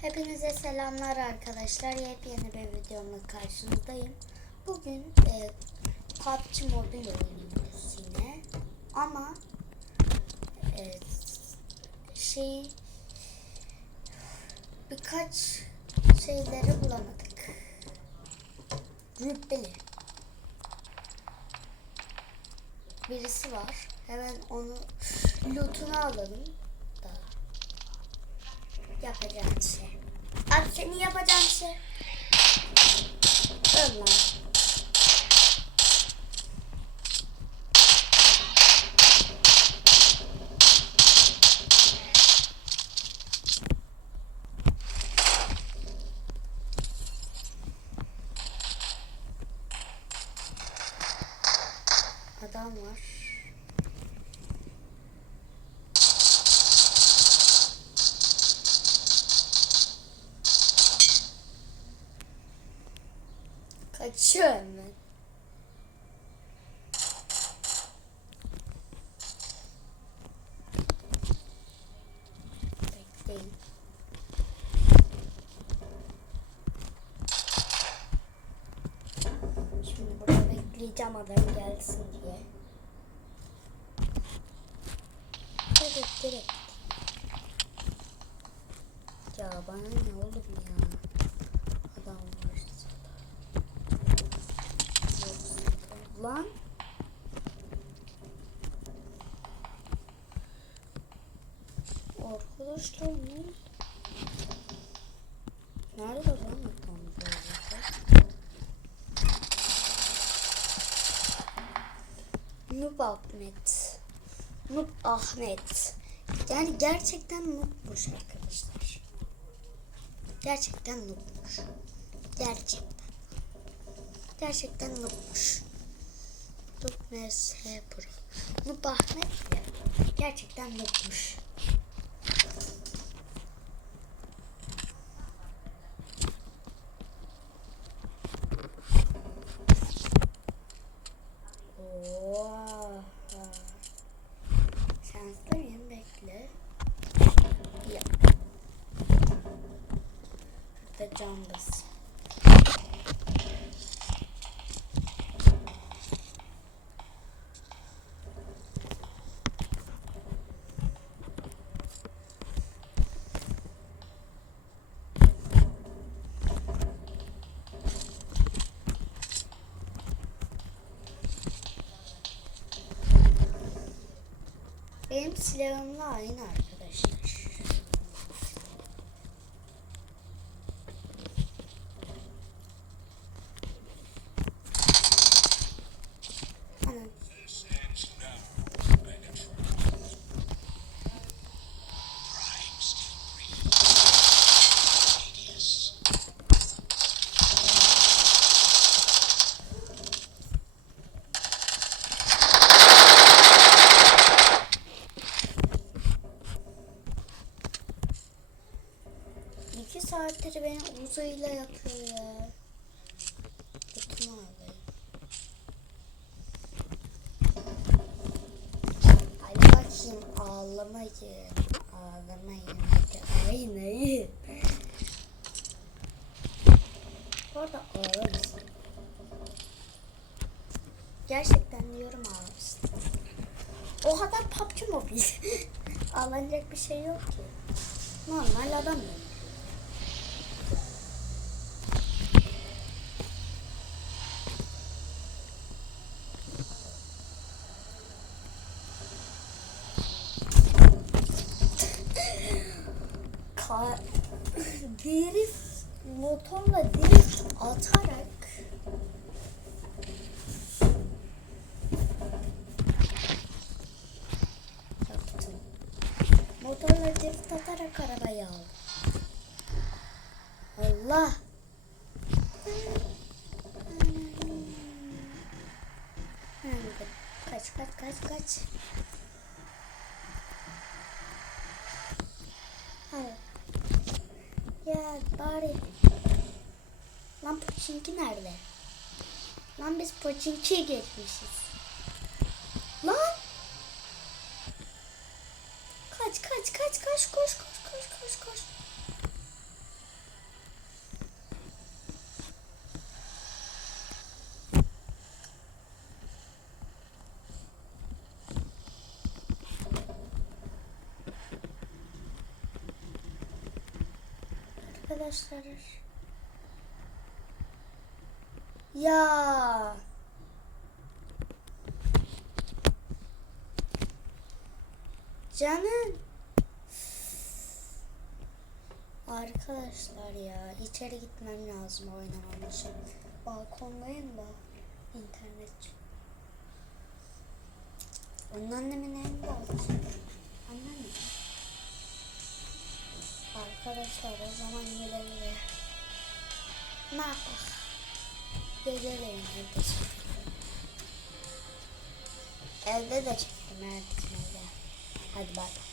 Hepinize selamlar arkadaşlar. Yepyeni bir videomla karşınızdayım. Bugün e, PUBG Mobile oynuyoruz yine. Ama e, şey birkaç şeyleri bulamadık. Rütbeli. Birisi var. Hemen onu lootunu alalım yapacağın şey. Abi senin yapacağın şey. Öl lan. Adam var. Bekleyin. Şimdi burada bekleyeceğim adam gelsin diye. Hadi direkt. Ya bana ne oğlum ya. Adam varsa da. Yoksa da- Lan. Arkadaşlar ne? Nerede lan böyle? Noob Ahmet. Noob Ahmet. Yani gerçekten noobmuş arkadaşlar. Gerçekten noobmuş. Gerçekten. Gerçekten noobmuş. MS Pro. Noob Ahmet ya. Gerçekten. Oha. Şanslıyım bekle. Ya. Burada cam Benim silahımla aynı uzayla yapıyor ya. Hadi bakayım ağlamayın. Ağlamayın. Hadi oynayın. Bu arada ağlar mısın? Gerçekten diyorum ağlar mısın? O kadar PUBG Mobile. Ağlanacak bir şey yok ki. Normal adam ya. Drift motorla drift atarak yaptım. Motorla drift atarak arabayı aldım. Allah. Kaç kaç kaç kaç. Hadi. Ya bari. Lan Pochinki nerede? Lan biz Pochinki'ye geçmişiz. Lan. Kaç kaç kaç kaç koş koş koş koş koş. Arkadaşlar. Ya. Canım. Arkadaşlar ya içeri gitmem lazım oynamam için. Balkondayım da internet. Onun annemin evinde olsun. O zaman de. Ne yapalım? Geceleyin evde çekelim. Evde de evet evde. Hadi bak.